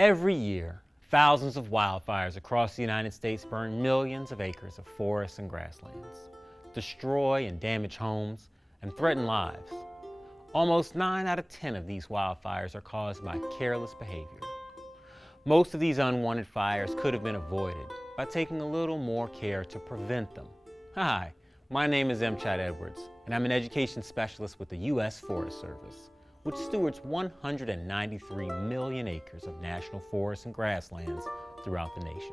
Every year, thousands of wildfires across the United States burn millions of acres of forests and grasslands, destroy and damage homes, and threaten lives. Almost 9 out of 10 of these wildfires are caused by careless behavior. Most of these unwanted fires could have been avoided by taking a little more care to prevent them. Hi, my name is M. Chad Edwards, and I'm an education specialist with the U.S. Forest Service, which stewards 193 million acres of national forests and grasslands throughout the nation.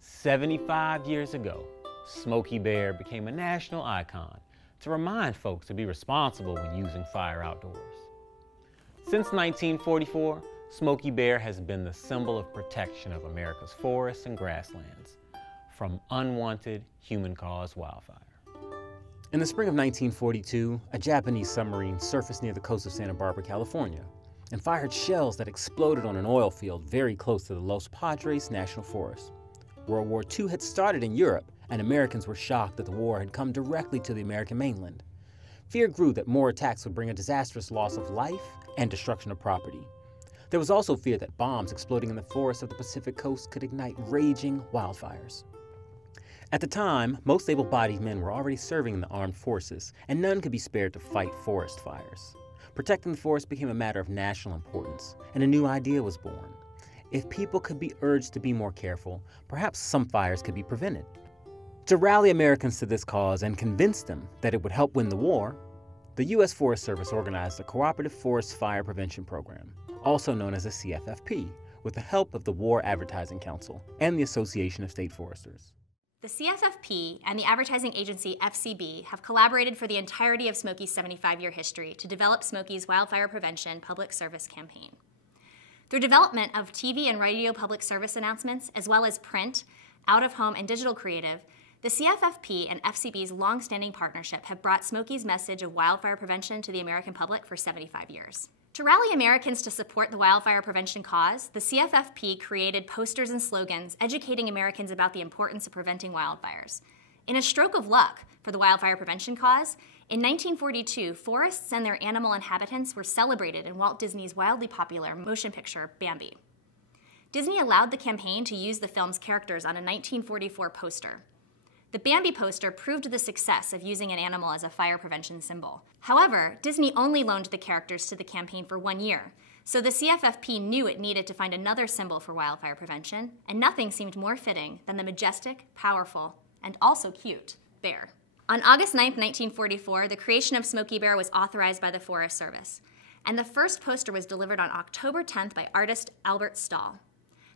75 years ago, Smokey Bear became a national icon to remind folks to be responsible when using fire outdoors. Since 1944, Smokey Bear has been the symbol of protection of America's forests and grasslands from unwanted human-caused wildfire. In the spring of 1942, a Japanese submarine surfaced near the coast of Santa Barbara, California, and fired shells that exploded on an oil field very close to the Los Padres National Forest. World War II had started in Europe, and Americans were shocked that the war had come directly to the American mainland. Fear grew that more attacks would bring a disastrous loss of life and destruction of property. There was also fear that bombs exploding in the forests of the Pacific coast could ignite raging wildfires. At the time, most able-bodied men were already serving in the armed forces, and none could be spared to fight forest fires. Protecting the forest became a matter of national importance, and a new idea was born. If people could be urged to be more careful, perhaps some fires could be prevented. To rally Americans to this cause and convince them that it would help win the war, the U.S. Forest Service organized a Cooperative Forest Fire Prevention Program, also known as a CFFP, with the help of the War Advertising Council and the Association of State Foresters. The CFFP and the advertising agency FCB have collaborated for the entirety of Smokey's 75-year history to develop Smokey's wildfire prevention public service campaign. Through development of TV and radio public service announcements, as well as print, out-of-home, and digital creative, the CFFP and FCB's long-standing partnership have brought Smokey's message of wildfire prevention to the American public for 75 years. To rally Americans to support the wildfire prevention cause, the CFFP created posters and slogans educating Americans about the importance of preventing wildfires. In a stroke of luck for the wildfire prevention cause, in 1942, forests and their animal inhabitants were celebrated in Walt Disney's wildly popular motion picture, Bambi. Disney allowed the campaign to use the film's characters on a 1944 poster. The Bambi poster proved the success of using an animal as a fire prevention symbol. However, Disney only loaned the characters to the campaign for 1 year, so the CFFP knew it needed to find another symbol for wildfire prevention, and nothing seemed more fitting than the majestic, powerful, and also cute bear. On August 9, 1944, the creation of Smokey Bear was authorized by the Forest Service, and the first poster was delivered on October 10th by artist Albert Stahl.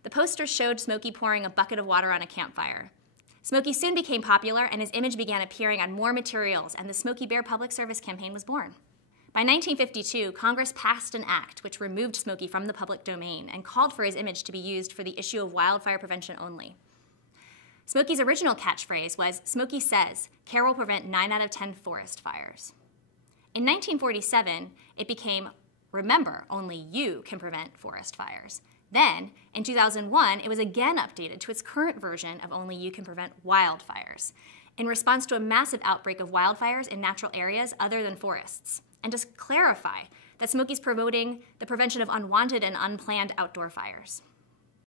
The poster showed Smokey pouring a bucket of water on a campfire. Smokey soon became popular, and his image began appearing on more materials, and the Smokey Bear Public Service Campaign was born. By 1952, Congress passed an act which removed Smokey from the public domain and called for his image to be used for the issue of wildfire prevention only. Smokey's original catchphrase was, "Smokey says, care will prevent 9 out of 10 forest fires." In 1947, it became, "Remember, only you can prevent forest fires." Then, in 2001, it was again updated to its current version of "Only you can prevent wildfires," in response to a massive outbreak of wildfires in natural areas other than forests, and to clarify that Smokey's promoting the prevention of unwanted and unplanned outdoor fires.